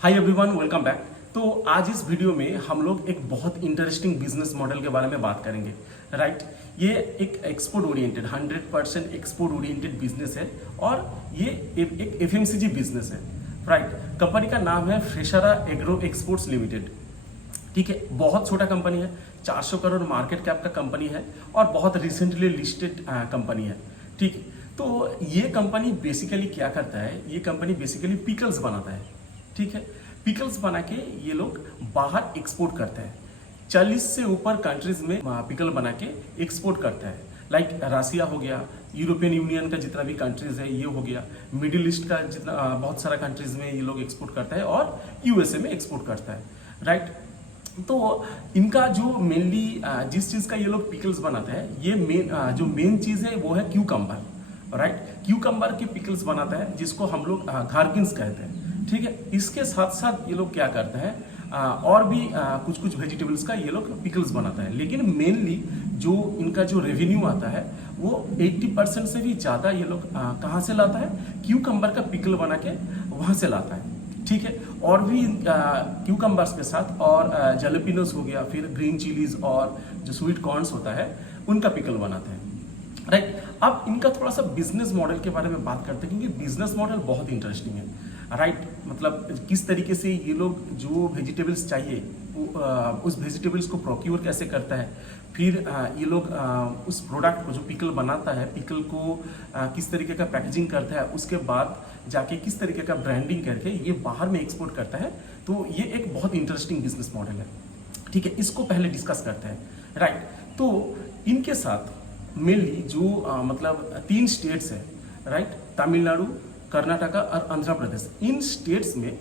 Hi everyone, welcome back. तो आज इस वीडियो में हम लोग एक बहुत इंटरेस्टिंग बिजनेस मॉडल के बारे में बात करेंगे। राइट, ये एक export oriented 100% export oriented business है और ये एक एफएमसीजी बिजनेस है। राइट, कंपनी का नाम है फ्रेशरा एग्रो एक्सपोर्ट्स लिमिटेड। ठीक है, बहुत छोटा कंपनी है, 400 करोड़ मार्केट कैप का कंपनी है और बहुत रिसेंटली लिस्टेड कंपनी है। ठीक है, तो ये कंपनी बेसिकली क्या करता है, ये कंपनी बेसिकली पिकल्स बनाता है। ठीक है, पिकल्स बना के ये लोग बाहर एक्सपोर्ट करते हैं। 40 से ऊपर कंट्रीज में पिकल बना के एक्सपोर्ट करता है। लाइक रसिया हो गया, यूरोपियन यूनियन का जितना भी कंट्रीज है ये हो गया, मिडिल ईस्ट का जितना बहुत सारा कंट्रीज में ये लोग एक्सपोर्ट करता है और यूएसए में एक्सपोर्ट करता है। राइट, तो इनका जो मेनली जिस चीज़ का ये लोग पिकल्स बनाते हैं, ये जो मेन चीज़ है वो है क्यूकम्बर। राइट, क्यूकम्बर के पिकल्स बनाता है जिसको हम लोग गार्गिन्स कहते हैं। ठीक है, इसके साथ साथ ये लोग क्या करते हैं, और भी कुछ कुछ वेजिटेबल्स का ये लोग पिकल्स बनाता है। लेकिन मेनली जो इनका जो रेवेन्यू आता है वो 80% से भी ज़्यादा ये लोग कहाँ से लाता है, क्यूकम्बर का पिकल बना के वहाँ से लाता है। ठीक है, और भी क्यूकम्बर्स के साथ और जलेपिनोस हो गया, फिर ग्रीन चिलीज और जो स्वीट कॉर्न्स होता है उनका पिकल बनाते हैं। राइट, अब इनका थोड़ा सा बिजनेस मॉडल के बारे में बात करते हैं क्योंकि बिजनेस मॉडल बहुत इंटरेस्टिंग है। राइट, मतलब किस तरीके से ये लोग जो वेजिटेबल्स चाहिए उस वेजिटेबल्स को प्रोक्योर कैसे करता है, फिर ये लोग उस प्रोडक्ट को जो पिकल बनाता है, पिकल को किस तरीके का पैकेजिंग करता है, उसके बाद जाके किस तरीके का ब्रांडिंग करके ये बाहर में एक्सपोर्ट करता है। तो ये एक बहुत इंटरेस्टिंग बिजनेस मॉडल है। ठीक है, इसको पहले डिस्कस करते हैं। राइट, तो इनके साथ मेनली जो मतलब 3 स्टेट्स है। राइट, तमिलनाडु, कर्नाटका और आंध्र प्रदेश, इन स्टेट्स में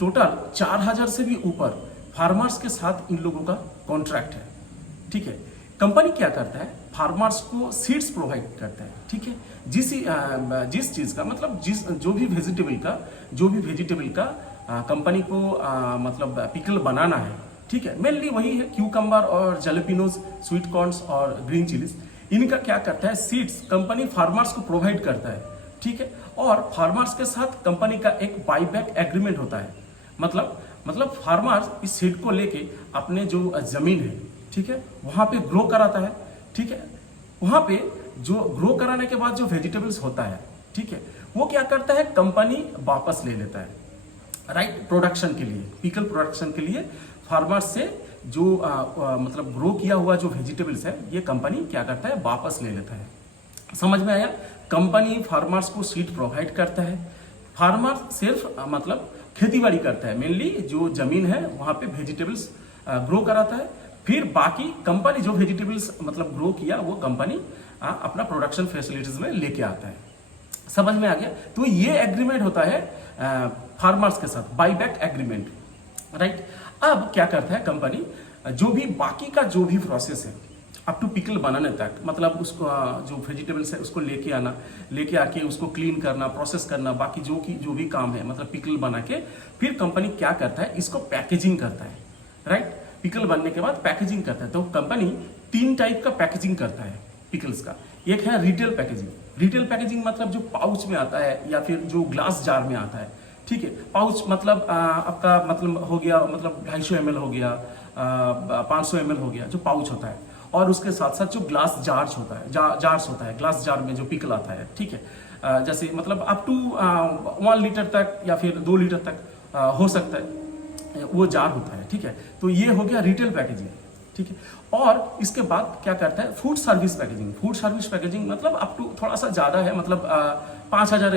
टोटल 4000 से भी ऊपर फार्मर्स के साथ इन लोगों का कॉन्ट्रैक्ट है। ठीक है, कंपनी क्या करता है, फार्मर्स को सीड्स प्रोवाइड करता है। ठीक है, जिस चीज़ का मतलब जो भी वेजिटेबल का कंपनी को मतलब पिकल बनाना है। ठीक है, मेनली वही है क्यूकम्बर और जलेपिनोज, स्वीट कॉर्न्स और ग्रीन चिलीज। इनका क्या करता है, सीड्स कंपनी फार्मर्स को प्रोवाइड करता है। ठीक है, और फार्मर्स के साथ कंपनी का एक बाईबैक एग्रीमेंट होता है। मतलब फार्मर्स इस सीड को लेके अपने जो जमीन है, ठीक है, वहां पे ग्रो कराता है। ठीक है, वहां पे जो ग्रो कराने के बाद जो वेजिटेबल्स होता है, ठीक है, वो क्या करता है, कंपनी वापस ले लेता है। राइट, प्रोडक्शन के लिए, पिकल प्रोडक्शन के लिए फार्मर्स से जो मतलब ग्रो किया हुआ जो वेजिटेबल्स है ये कंपनी क्या करता है, वापस ले लेता है। समझ में आया? कंपनी फार्मर्स को सीड प्रोवाइड करता है, फार्मर सिर्फ मतलब खेतीबाड़ी करता है, मेनली जो जमीन है वहां पे वेजिटेबल्स ग्रो कराता है। फिर बाकी कंपनी जो वेजिटेबल्स मतलब ग्रो किया वो कंपनी अपना प्रोडक्शन फैसिलिटीज में लेके आता है। समझ में आ गया? तो ये एग्रीमेंट होता है फार्मर्स के साथ, बाईबैक एग्रीमेंट। राइट, अब क्या करता है कंपनी, जो भी बाकी का जो भी प्रोसेस है अप टू पिकल बनाने तक, मतलब उसको जो वेजिटेबल्स है उसको लेके आके उसको क्लीन करना, प्रोसेस करना, बाकी जो भी काम है मतलब पिकल बना के फिर कंपनी क्या करता है, इसको पैकेजिंग करता है। राइट, पिकल बनने के बाद पैकेजिंग करता है। तो कंपनी 3 टाइप का पैकेजिंग करता है पिकल्स का। एक है रिटेल पैकेजिंग। रिटेल पैकेजिंग मतलब जो पाउच में आता है या फिर जो ग्लास जार में आता है। ठीक है, पाउच मतलब आपका मतलब हो गया, मतलब 250 ml हो गया, 500 ml हो गया, जो पाउच होता है। और उसके साथ साथ जो ग्लास जार्स होता है, जार्स होता है, ग्लास जार में जो पिकल आता है। ठीक है, जैसे मतलब अप टू 1 लीटर तक या फिर 2 लीटर तक हो सकता है, वो जार होता है। ठीक है, तो ये हो गया रिटेल पैकेजिंग। ठीक है, और इसके बाद क्या करता है, food service packaging. Food service packaging मतलब अप टू थोड़ा सा ज़्यादा है, मतलब 5000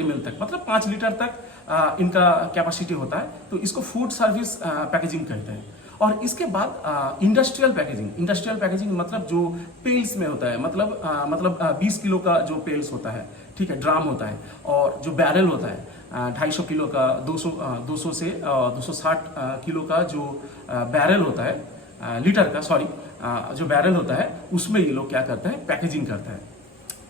ml तक, मतलब 5 लीटर तक इनका कैपेसिटी होता है। तो इसको फूड सर्विस पैकेजिंग कहते हैं। और इसके बाद इंडस्ट्रियल पैकेजिंग मतलब जो पेल्स में होता है, मतलब 20 किलो का जो पेल्स होता है, ठीक है, ड्राम होता है, और जो बैरल होता है 250 किलो का, 200 से 260 किलो का जो बैरल होता है, लीटर का, सॉरी, जो बैरल होता है उसमें ये लोग क्या करते हैं, पैकेजिंग करता है।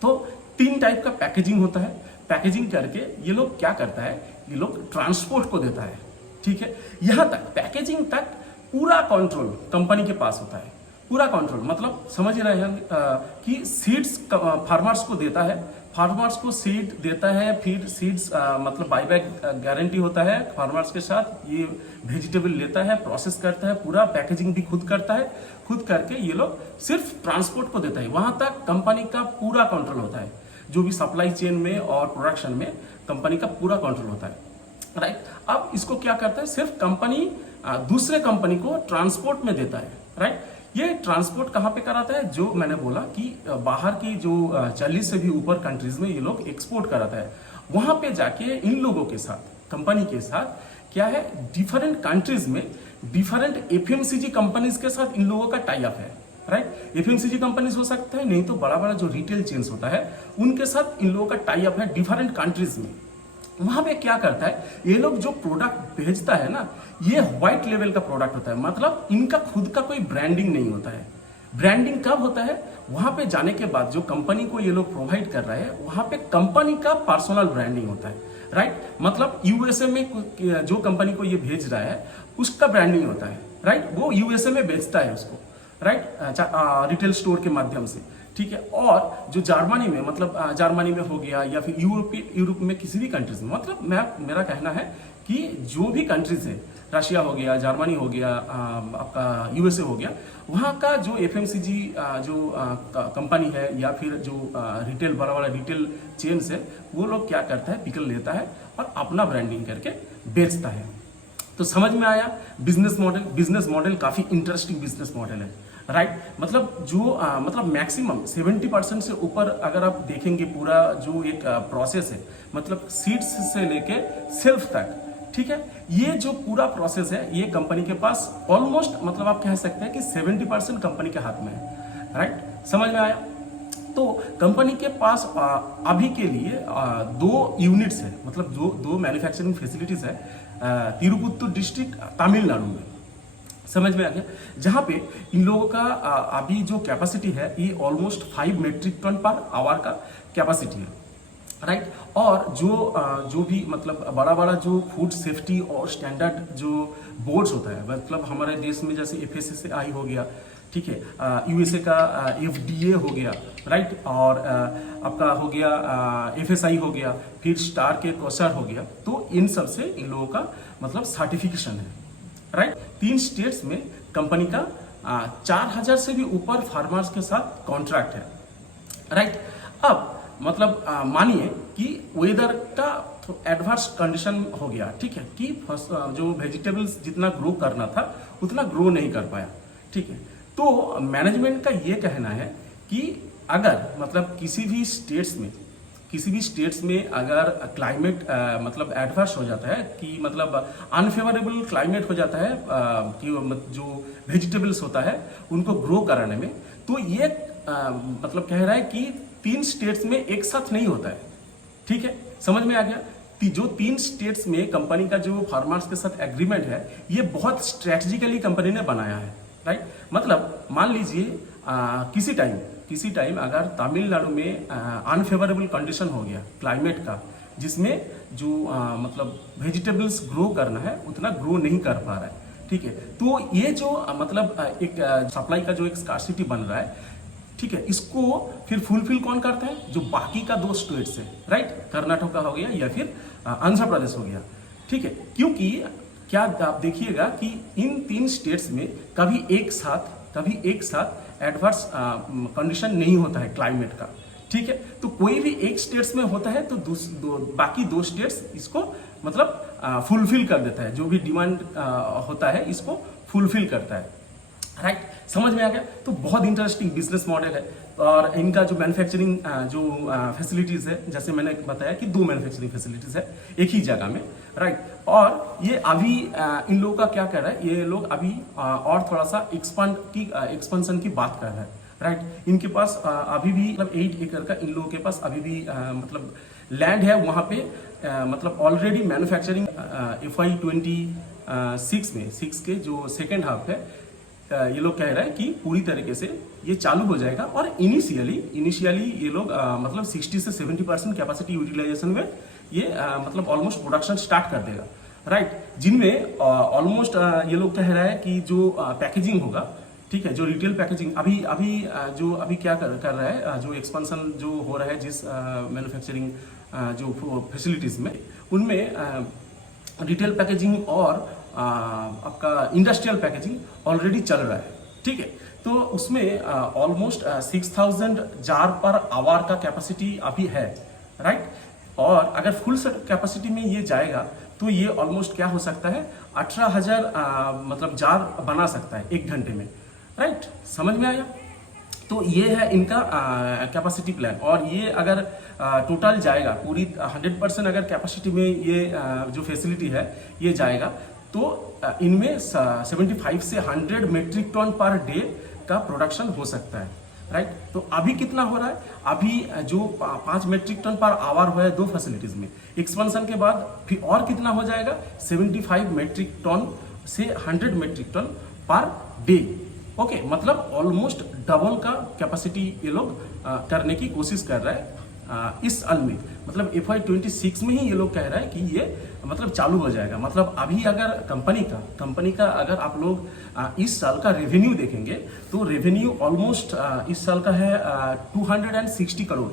तो 3 टाइप का पैकेजिंग होता है। पैकेजिंग करके ये लोग क्या करता है, ये लोग ट्रांसपोर्ट को देता है। ठीक है, यहाँ तक पैकेजिंग तक पूरा कंट्रोल कंपनी के पास होता है। पूरा कंट्रोल मतलब समझ रहे हैं कि सीड्स फार्मर्स को देता है, फार्मर्स को सीड देता है, फिर सीड्स मतलब बाईबैक गारंटी होता है फार्मर्स के साथ। ये वेजिटेबल लेता है, प्रोसेस करता है, पूरा पैकेजिंग भी खुद करता है, खुद करके ये लोग सिर्फ ट्रांसपोर्ट को देता है। वहां तक कंपनी का पूरा कंट्रोल होता है, जो भी सप्लाई चेन में और प्रोडक्शन में कंपनी का पूरा कंट्रोल होता है, राइट। अब इसको क्या करता है, सिर्फ कंपनी दूसरे कंपनी को ट्रांसपोर्ट में देता है, राइट। ये ट्रांसपोर्ट कहाँ पे कराता है, जो मैंने बोला कि बाहर की जो 40 से भी ऊपर कंट्रीज में ये लोग एक्सपोर्ट कराता है। वहां पे जाके इन लोगों के साथ, कंपनी के साथ क्या है, डिफरेंट कंट्रीज में डिफरेंट एफएमसीजी कंपनीज के साथ इन लोगों का टाई अप है, राइट। एफएमसीजी कंपनीज हो सकता है, नहीं तो बड़ा बड़ा जो रिटेल चेन्स होता है उनके साथ इन लोगों का टाई अप है डिफरेंट कंट्रीज में। वहां पे क्या करता है, ये लोग जो प्रोडक्ट भेजता है ना, ये व्हाइट लेवल का प्रोडक्ट होता है, मतलब इनका खुद का कोई ब्रांडिंग नहीं होता है। ब्रांडिंग कब होता है, वहां पे जाने के बाद जो कंपनी को ये लोग प्रोवाइड कर रहे हैं, वहां पे कंपनी का पर्सनल ब्रांडिंग होता है, राइट। मतलब यूएसए में जो कंपनी को ये भेज रहा है उसका ब्रांडिंग होता है, राइट। वो यूएसए में बेचता है उसको, राइट, रिटेल स्टोर के माध्यम से, ठीक है। और जो जर्मनी में, मतलब जर्मनी में हो गया या फिर यूरोप में किसी भी कंट्रीज में, मतलब मेरा कहना है कि जो भी कंट्रीज है, रशिया हो गया, जर्मनी हो गया, आपका यूएसए हो गया, वहाँ का जो एफएमसीजी जो कंपनी है या फिर जो रिटेल बड़ा बड़ा रिटेल चेन्स है, वो लोग क्या करता है, पिकल लेता है और अपना ब्रांडिंग करके बेचता है। तो समझ में आया बिजनेस मॉडल काफी इंटरेस्टिंग बिजनेस मॉडल है, राइट। मतलब जो मतलब मैक्सिमम 70% से ऊपर अगर आप देखेंगे पूरा जो एक प्रोसेस है, मतलब सीड्स से लेके सेल्फ तक, ठीक है, ये जो पूरा प्रोसेस है ये कंपनी के पास ऑलमोस्ट, मतलब आप कह सकते हैं कि 70% कंपनी के हाथ में है, राइट। समझ में आया। तो कंपनी के पास अभी के लिए 2 यूनिट्स है, मतलब दो मैन्युफैक्चरिंग फैसिलिटीज है तिरुपुत्तूर डिस्ट्रिक्ट, तमिलनाडु में। समझ में आ गया। जहां पे इन लोगों का अभी जो कैपेसिटी है ये almost 5 metric ton per hour का कैपेसिटी है, राइट। और जो भी मतलब बड़ा बड़ा जो फूड सेफ्टी और स्टैंडर्ड जो बोर्ड्स होता है, मतलब हमारे देश में जैसे FSSAI हो गया, ठीक है, यूएसए का FDA हो गया, राइट, और आपका हो गया FSI हो गया, फिर स्टार के कोसर हो गया। तो इन सब से इन लोगों का मतलब सर्टिफिकेशन है, राइट। 3 स्टेट्स में कंपनी का 4000 से भी ऊपर फार्मर्स के साथ कॉन्ट्रैक्ट है, राइट। अब मतलब मानिए कि वेदर का एडवर्स कंडीशन हो गया, ठीक है, कि जो वेजिटेबल्स जितना ग्रो करना था उतना ग्रो नहीं कर पाया, ठीक है। तो मैनेजमेंट का ये कहना है कि अगर मतलब किसी भी स्टेट्स में अगर क्लाइमेट मतलब एडवर्स हो जाता है, कि मतलब अनफेवरेबल क्लाइमेट हो जाता है कि जो वेजिटेबल्स होता है उनको ग्रो कराने में, तो ये मतलब कह रहा है कि 3 स्टेट्स में एक साथ नहीं होता है, ठीक है। समझ में आ गया। जो 3 स्टेट्स में कंपनी का जो फार्मर्स के साथ एग्रीमेंट है, ये बहुत स्ट्रेटेजिकली कंपनी ने बनाया है, राइट। मतलब मान लीजिए किसी टाइम अगर तमिलनाडु में अनफेवरेबल कंडीशन हो गया क्लाइमेट का, जिसमें जो मतलब वेजिटेबल्स ग्रो करना है उतना ग्रो नहीं कर पा रहा है, ठीक है। तो ये जो मतलब एक सप्लाई का जो एक स्कार्सिटी बन रहा है, ठीक है, इसको फिर फुलफिल कौन करता है, जो बाकी का 2 स्टेट्स है, राइट, कर्नाटक हो गया या फिर आंध्र प्रदेश हो गया, ठीक है। क्योंकि क्या आप देखिएगा कि इन 3 स्टेट्स में कभी एक साथ एडवर्स कंडीशन नहीं होता है क्लाइमेट का, ठीक है। तो कोई भी एक स्टेट्स में होता है तो बाकी 2 स्टेट्स इसको मतलब फुलफिल कर देता है, जो भी डिमांड होता है इसको फुलफिल करता है, राइट। समझ में आ गया। तो बहुत इंटरेस्टिंग बिजनेस मॉडल है। और इनका जो मैन्युफैक्चरिंग जो फैसिलिटीज है, जैसे मैंने बताया कि 2 मैन्युफैक्चरिंग फैसिलिटीज है एक ही जगह में, राइट। और ये अभी इन लोगों का क्या कर रहा है, ये लोग अभी और थोड़ा सा एक्सपेंशन की बात कर रहे हैं, राइट। इनके पास अभी भी मतलब 8 एकड़ का इन लोगों के पास अभी भी मतलब लैंड है। वहाँ पे मतलब ऑलरेडी मैन्युफैक्चरिंग FY 26 के जो सेकेंड हाफ है, ये लोग कह रहे हैं कि पूरी तरीके से ये चालू हो जाएगा। और इनिशियली ये लोग मतलब 60 से 70% कैपेसिटी यूटिलाइजेशन में ये मतलब ऑलमोस्ट प्रोडक्शन स्टार्ट कर देगा, राइट। जिनमें ऑलमोस्ट ये लोग कह रहा है कि जो पैकेजिंग होगा, ठीक है। जो रिटेल पैकेजिंग अभी अभी जो अभी क्या कर रहा है, जो एक्सपेंशन जो हो रहा है जिस मैन्युफैक्चरिंग जो फैसिलिटीज़ में, उनमें रिटेल पैकेजिंग और आपका इंडस्ट्रियल पैकेजिंग ऑलरेडी चल रहा है, ठीक है। तो उसमें ऑलमोस्ट 6000 जार पर आवर का कैपेसिटी अभी है, राइट। और अगर फुल कैपेसिटी में ये जाएगा तो ये ऑलमोस्ट क्या हो सकता है, 18,000 मतलब जार बना सकता है 1 घंटे में, राइट। समझ में आया। तो ये है इनका कैपेसिटी प्लान। और ये अगर टोटल जाएगा पूरी 100% अगर कैपेसिटी में ये जो फैसिलिटी है ये जाएगा तो इनमें 75 से 100 मेट्रिक टन पर डे का प्रोडक्शन हो सकता है, राइट। तो अभी कितना हो रहा है, अभी जो 5 मेट्रिक टन पर आवर हुआ है 2 फैसिलिटीज में, एक्सपेंशन के बाद फिर और कितना हो जाएगा, 75 मेट्रिक टन से 100 metric ton per day. Okay, मतलब ऑलमोस्ट डबल का कैपेसिटी ये लोग करने की कोशिश कर रहा है इस साल में। मतलब FY26 में ही ये लोग कह रहा है कि ये मतलब चालू हो जाएगा। मतलब अभी अगर कंपनी का अगर आप लोग इस साल का रेवेन्यू देखेंगे तो रेवेन्यू ऑलमोस्ट इस साल का है 260 करोड़,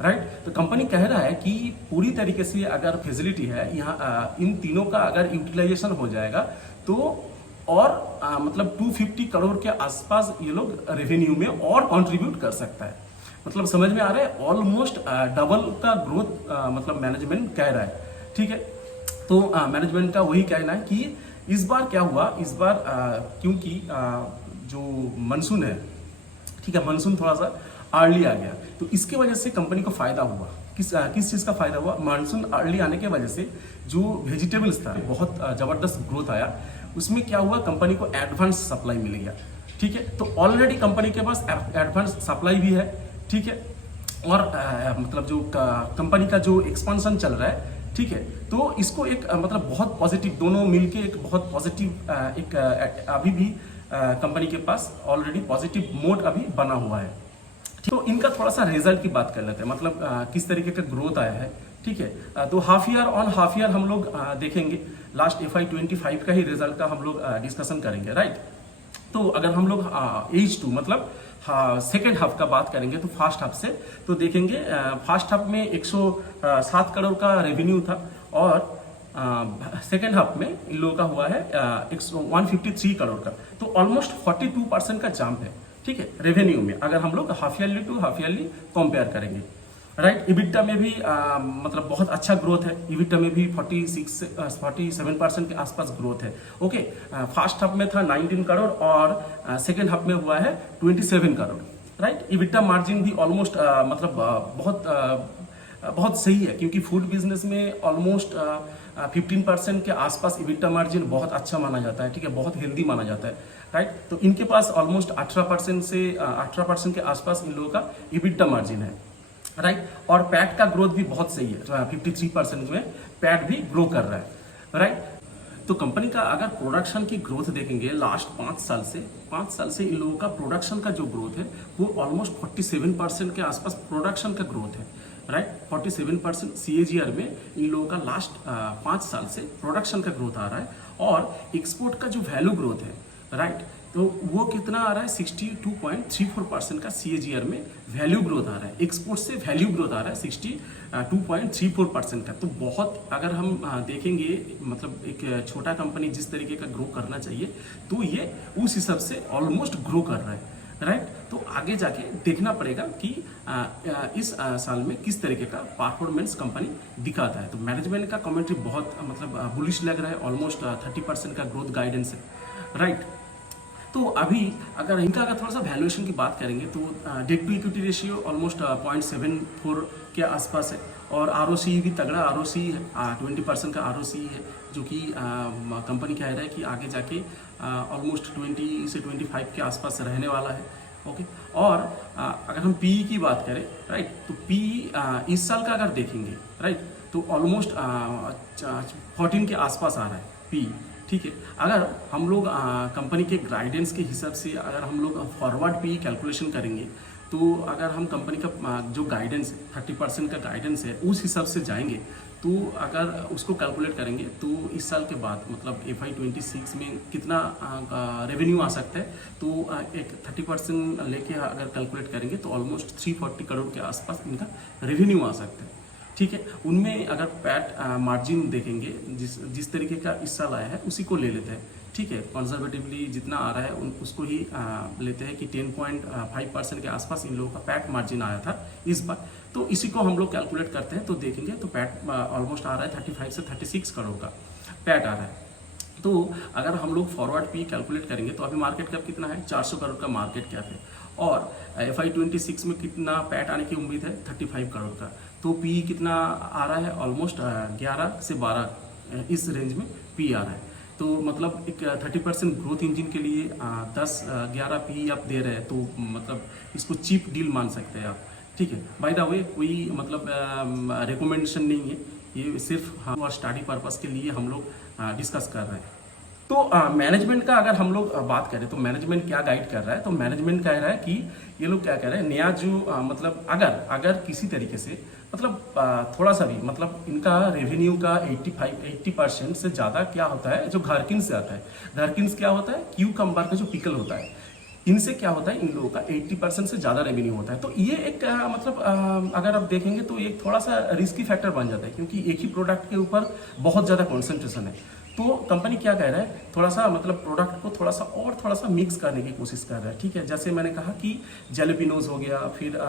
राइट। तो कंपनी कह रहा है कि पूरी तरीके से अगर फैसिलिटी है यहाँ इन तीनों का अगर यूटिलाइजेशन हो जाएगा तो और मतलब 250 करोड़ के आसपास ये लोग रेवेन्यू में और कंट्रीब्यूट कर सकता है। मतलब समझ में आ रहा है, ऑलमोस्ट डबल का ग्रोथ मतलब मैनेजमेंट कह रहा है, ठीक है। तो मैनेजमेंट का वही कहना है कि इस बार क्या हुआ, इस बार क्योंकि जो मानसून है, ठीक है, मानसून थोड़ा सा अर्ली आ गया तो इसके वजह से कंपनी को फायदा हुआ। किस चीज़ का फायदा हुआ, मानसून अर्ली आने के वजह से जो वेजिटेबल्स था बहुत ज़बरदस्त ग्रोथ आया। उसमें क्या हुआ, कंपनी को एडवांस सप्लाई मिल गया, ठीक है। तो ऑलरेडी कंपनी के पास एडवांस सप्लाई भी है, ठीक है। और मतलब जो कंपनी का जो एक्सपेंशन चल रहा है, ठीक है, तो इसको एक मतलब बहुत पॉजिटिव, दोनों मिलके एक बहुत पॉजिटिव एक अभी भी कंपनी के पास ऑलरेडी पॉजिटिव मोड अभी बना हुआ है। तो इनका थोड़ा सा रिजल्ट की बात कर लेते हैं, मतलब किस तरीके का ग्रोथ आया है, ठीक है। तो half year on half year हम लोग देखेंगे, लास्ट FY25 का ही रिजल्ट का हम लोग डिस्कशन करेंगे, राइट। तो अगर हम लोग H2 मतलब सेकेंड हाफ का बात करेंगे तो फर्स्ट हाफ से तो देखेंगे फर्स्ट हाफ में 107 करोड़ का रेवेन्यू था और सेकेंड हाफ में इन लोगों का हुआ है 153 करोड़ का। तो ऑलमोस्ट 42% का जंप है, ठीक है, रेवेन्यू में अगर हम लोग half yearly to half yearly compare करेंगे, राइट। इबिटा में भी मतलब बहुत अच्छा ग्रोथ है, इबिटा में भी 47% के आसपास ग्रोथ है। ओके, फर्स्ट हाफ में था 19 करोड़ और सेकेंड हाफ में हुआ है 27 करोड़, राइट। इबिटा मार्जिन भी ऑलमोस्ट मतलब बहुत सही है, क्योंकि फूड बिजनेस में ऑलमोस्ट 15% के आसपास इबिटा मार्जिन बहुत अच्छा माना जाता है, ठीक है, बहुत हेल्दी माना जाता है, राइट। तो इनके पास ऑलमोस्ट 18% से 18% के आसपास इन लोगों का इबिटा मार्जिन है, राइट। और पैट का ग्रोथ भी बहुत सही है, 53% में पैट भी ग्रो कर रहा है, राइट। तो कंपनी का अगर प्रोडक्शन की ग्रोथ देखेंगे लास्ट 5 साल से इन लोगों का प्रोडक्शन का जो ग्रोथ है वो ऑलमोस्ट 47% के आसपास प्रोडक्शन का ग्रोथ है, राइट। 47% CAGR में इन लोगों का लास्ट 5 साल से प्रोडक्शन का ग्रोथ आ रहा है। और एक्सपोर्ट का जो वैल्यू ग्रोथ है, राइट, तो वो कितना आ रहा है, 62.34% का CAGR में वैल्यू ग्रोथ आ रहा है। एक्सपोर्ट से वैल्यू ग्रोथ आ रहा है 62.34% का। तो बहुत अगर हम देखेंगे मतलब एक छोटा कंपनी जिस तरीके का ग्रो करना चाहिए तो ये उस हिसाब से ऑलमोस्ट ग्रो कर रहा है, राइट। तो आगे जाके देखना पड़ेगा कि इस साल में किस तरीके का परफॉर्मेंस कंपनी दिखाता है। तो मैनेजमेंट का कमेंट्री बहुत मतलब बुलिश लग रहा है, ऑलमोस्ट 30% का ग्रोथ गाइडेंस है, राइट। तो अभी अगर इनका अगर थोड़ा सा वैल्यूएशन की बात करेंगे तो debt to equity ratio almost 0.74 के आसपास है और ROCE भी तगड़ा ROCE है, 20% का ROCE है, जो कि कंपनी कह रहा है कि आगे जाके ऑलमोस्ट 20 से 25 के आसपास रहने वाला है, ओके। और अगर हम PE की बात करें, राइट, तो PE इस साल का अगर देखेंगे, राइट, तो ऑलमोस्ट 14 के आसपास आ रहा है PE, ठीक है। अगर हम लोग कंपनी के गाइडेंस के हिसाब से अगर हम लोग फॉरवर्ड PE कैलकुलेशन करेंगे तो अगर हम कंपनी का जो गाइडेंस है 30% का गाइडेंस है उस हिसाब से जाएंगे, तो अगर उसको कैलकुलेट करेंगे तो इस साल के बाद मतलब FY26 में कितना रेवेन्यू आ सकता है, तो एक 30% लेके अगर कैलकुलेट करेंगे तो ऑलमोस्ट 340 करोड़ के आसपास इनका रेवेन्यू आ सकता है। ठीक है, उनमें अगर पैट मार्जिन देखेंगे जिस तरीके का इस साल आया है उसी को ले लेते हैं। ठीक है, कंजर्वेटिवली जितना आ रहा है उसको ही लेते हैं कि 10.5% के आसपास इन लोगों का पैट मार्जिन आया था इस बार। तो इसी को हम लोग कैलकुलेट करते हैं तो देखेंगे तो पैट ऑलमोस्ट आ रहा है 35 से 36 करोड़ का पैट आ रहा है। तो अगर हम लोग फॉरवर्ड पी कैलकुलेट करेंगे तो अभी मार्केट कैप कितना है, 400 करोड़ का मार्केट कैप है, और FY26 में कितना पैट आने की उम्मीद है, 35 करोड़ का। तो पी कितना आ रहा है, ऑलमोस्ट 11 से 12 इस रेंज में पी आ रहा है। तो मतलब एक 30% ग्रोथ इंजन के लिए 10-11 पी आप दे रहे हैं, तो मतलब इसको चीप डील मान सकते हैं आप। ठीक है, बाय द वे कोई मतलब रिकमेंडेशन नहीं है, ये सिर्फ हम स्टडी पर्पस के लिए हम लोग डिस्कस कर रहे हैं। तो मैनेजमेंट का अगर हम लोग बात करें तो मैनेजमेंट क्या गाइड कर रहा है, तो मैनेजमेंट कह रहा है कि ये लोग क्या कह रहे हैं, नया जो मतलब अगर किसी तरीके से मतलब थोड़ा सा भी मतलब इनका रेवेन्यू का 80% से ज़्यादा क्या होता है जो घरकिन्स से आता है। घरकिन्स क्या होता है, क्यूकम्बर का जो पिकल होता है, इनसे क्या होता है, इन लोगों का 80% से ज़्यादा रेवेन्यू होता है। तो ये एक मतलब अगर आप देखेंगे तो एक थोड़ा सा रिस्की फैक्टर बन जाता है, क्योंकि एक ही प्रोडक्ट के ऊपर बहुत ज़्यादा कॉन्सेंट्रेशन है। तो कंपनी क्या कह रहा है, थोड़ा सा मतलब प्रोडक्ट को थोड़ा सा मिक्स करने की कोशिश कर रहा है। ठीक है, जैसे मैंने कहा कि जलेपिनोज हो गया, फिर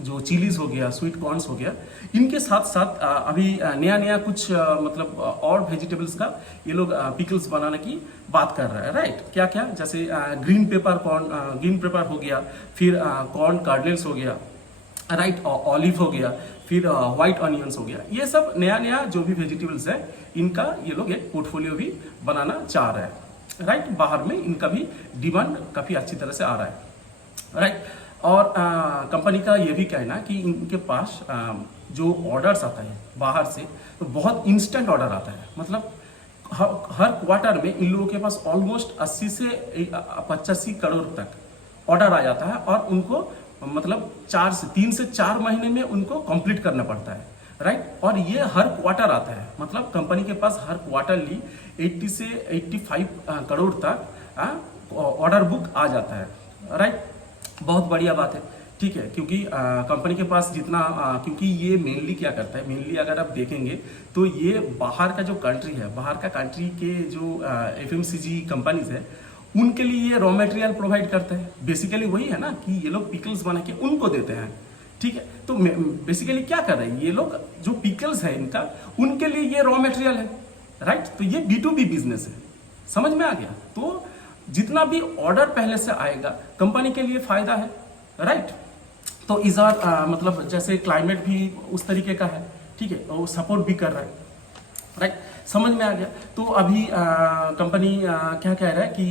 जो चिलीज हो गया, स्वीट कॉर्न्स हो गया, इनके साथ साथ अभी नया कुछ मतलब और वेजिटेबल्स का ये लोग पिकल्स बनाने की बात कर रहा है। राइट, क्या क्या, जैसे ग्रीन पेपर हो गया, फिर कॉर्न कार्डनेल्स हो गया, राइट, ऑलिव हो गया, फिर व्हाइट ऑनियंस हो गया। ये सब नया जो भी वेजिटेबल्स है इनका ये लोग एक पोर्टफोलियो भी बनाना चाह रहे हैं। राइट, बाहर में इनका भी डिमांड काफ़ी अच्छी तरह से आ रहा है। राइट, और कंपनी का ये भी कहना है कि इनके पास जो ऑर्डर्स आता है बाहर से तो बहुत इंस्टेंट ऑर्डर आता है। मतलब हर क्वार्टर में इन लोगों के पास ऑलमोस्ट 80 से 85 करोड़ तक ऑर्डर आ जाता है, और उनको मतलब 3 से 4 महीने में उनको कंप्लीट करना पड़ता है। राइट, और ये हर क्वार्टर आता है, मतलब कंपनी के पास हर क्वार्टरली 80 से 85 करोड़ तक ऑर्डर बुक आ जाता है। राइट, बहुत बढ़िया बात है। ठीक है, क्योंकि कंपनी के पास जितना क्योंकि ये मेनली क्या करता है, मेनली अगर आप देखेंगे तो ये बाहर का जो कंट्री है, बाहर का कंट्री के जो FMCG कंपनीज है उनके लिए ये रॉ मटेरियल प्रोवाइड करता है। बेसिकली वही है ना कि ये लोग पिकल्स बना के उनको देते हैं। ठीक है, तो बेसिकली क्या कर रहे हैं ये लोग, जो पिकल्स है इनका उनके लिए ये रॉ मटेरियल है। राइट, तो ये B2B बिजनेस है, समझ में आ गया। तो जितना भी ऑर्डर पहले से आएगा कंपनी के लिए फायदा है। राइट, तो इस बार मतलब जैसे क्लाइमेट भी उस तरीके का है, ठीक है, वो सपोर्ट भी कर रहा है। राइट, समझ में आ गया। तो अभी कंपनी क्या कह रहा है कि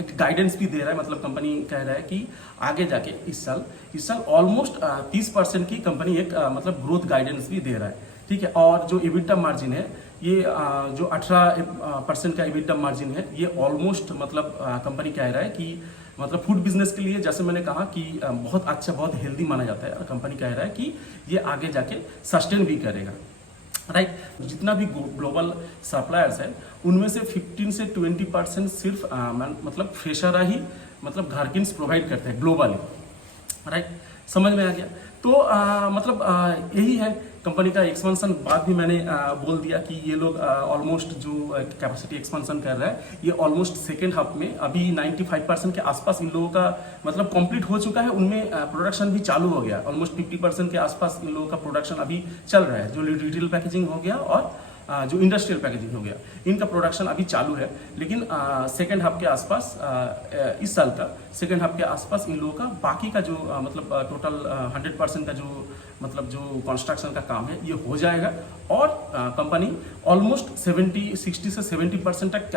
एक गाइडेंस भी दे रहा है, मतलब कंपनी कह रहा है कि आगे जाके इस साल ऑलमोस्ट 30% की कंपनी एक मतलब ग्रोथ गाइडेंस भी दे रहा है। ठीक है, और जो EBITDA मार्जिन है ये जो 18% का EBITDA मार्जिन है, ये ऑलमोस्ट मतलब कंपनी कह रहा है कि मतलब फूड बिजनेस के लिए जैसे मैंने कहा कि बहुत अच्छा, बहुत हेल्दी माना जाता है, और कंपनी कह रहा है कि ये आगे जाके सस्टेन भी करेगा। राइट, जितना भी ग्लोबल सप्लायर्स है उनमें से 15 से 20% सिर्फ मतलब फ्रेशर ही मतलब घरकिन्स प्रोवाइड करते हैं ग्लोबली। राइट, समझ में आ गया। तो मतलब यही है कंपनी का एक्सपेंशन। बात भी मैंने बोल दिया कि ये लोग ऑलमोस्ट जो कैपेसिटी एक्सपेंशन कर रहा है ये ऑलमोस्ट सेकेंड हाफ में अभी 95% के आसपास इन लोगों का मतलब कंप्लीट हो चुका है। उनमें प्रोडक्शन भी चालू हो गया, ऑलमोस्ट 50% के आसपास इन लोगों का प्रोडक्शन अभी चल रहा है। जो रिटेल पैकेजिंग हो गया और जो इंडस्ट्रियल पैकेजिंग हो गया, इनका प्रोडक्शन अभी चालू है। लेकिन सेकेंड हाफ के आसपास इस साल का सेकेंड हाफ के आसपास इन लोगों का बाकी का जो मतलब टोटल 100% का जो मतलब जो कंस्ट्रक्शन का काम है ये हो जाएगा, और कंपनी ऑलमोस्ट 60 से 70% तक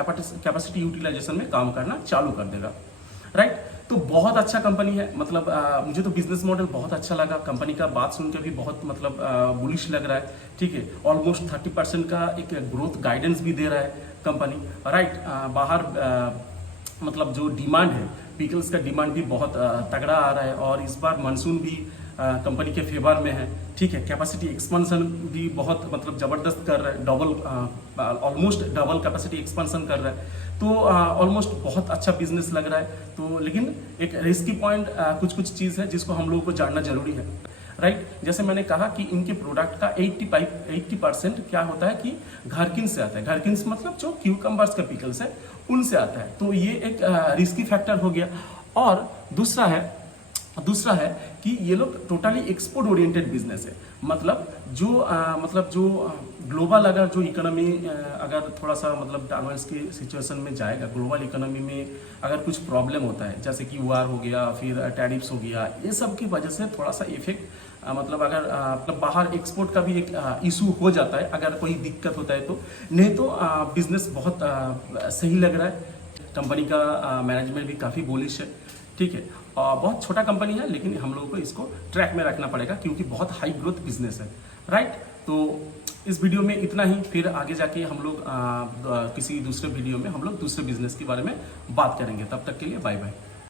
कैपेसिटी यूटिलाइजेशन में काम करना चालू कर देगा। राइट, तो बहुत अच्छा कंपनी है। मतलब मुझे तो बिजनेस मॉडल बहुत अच्छा लगा, कंपनी का बात सुन के भी बहुत मतलब बुलिश लग रहा है। ठीक है, ऑलमोस्ट 30% का एक ग्रोथ गाइडेंस भी दे रहा है कंपनी। राइट, बाहर मतलब जो डिमांड है, पिकल्स का डिमांड भी बहुत तगड़ा आ रहा है और इस बार मानसून भी कंपनी के फेवर में है। ठीक है, कैपेसिटी एक्सपेंशन भी बहुत मतलब ज़बरदस्त कर रहा है, double almost double capacity expansion कर रहा है, तो ऑलमोस्ट बहुत अच्छा बिजनेस लग रहा है। तो लेकिन एक रिस्की पॉइंट कुछ चीज़ है जिसको हम लोगों को जानना जरूरी है, राइट। जैसे मैंने कहा कि इनके प्रोडक्ट का 80% क्या होता है कि घरकिन्स से आता है। घरकिन्स मतलब जो क्यूकम्बर्स का पिकल्स है उनसे आता है, तो ये एक रिस्की फैक्टर हो गया। और दूसरा है कि ये लोग टोटली एक्सपोर्ट ओरिएंटेड बिजनेस है। मतलब जो ग्लोबल अगर जो इकोनॉमी अगर थोड़ा सा मतलब डाउनवर्ड्स की सिचुएशन में जाएगा, ग्लोबल इकोनॉमी में अगर कुछ प्रॉब्लम होता है जैसे कि वार हो गया, फिर टैरिफ्स हो गया, ये सब की वजह से थोड़ा सा इफेक्ट मतलब अगर मतलब बाहर एक्सपोर्ट का भी एक इशू हो जाता है अगर कोई दिक्कत होता है तो। नहीं तो बिजनेस बहुत सही लग रहा है। कंपनी का मैनेजमेंट भी काफ़ी बुलिश है, ठीक है। और बहुत छोटा कंपनी है लेकिन हम लोगों को इसको ट्रैक में रखना पड़ेगा क्योंकि बहुत हाई ग्रोथ बिजनेस है, राइट। तो इस वीडियो में इतना ही, फिर आगे जाके हम लोग किसी दूसरे वीडियो में हम लोग दूसरे बिजनेस के बारे में बात करेंगे। तब तक के लिए बाय बाय।